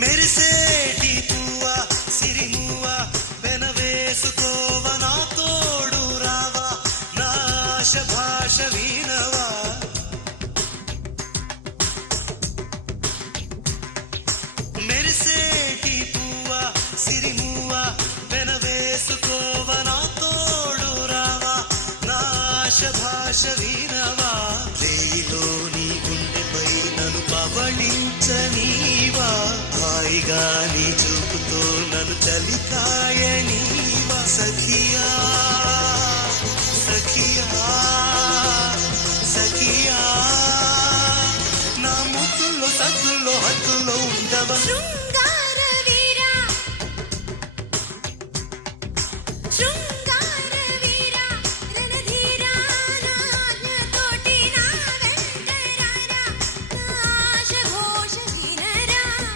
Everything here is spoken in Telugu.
మెరిసేటి పువ్వా సిరిమువ్వా వెనవేసుకోవ నా తోడు రావా నా ఆశ భాష వినవా మెరిసేటి పువ్వా సిరిమువ్వా వెనవేసుకోవ నా తోడు రావా నా ఆశ భాష వినవా రేయిలోని గుండెపై నన్ను పవళించనీవా హాయిగా నీ చూపుతో నన్ను చలికాయనీవా సఖియా సఖియా సఖియా నా ముద్దుల్లో సద్దుల్లో హద్దుల్లో ఉండవా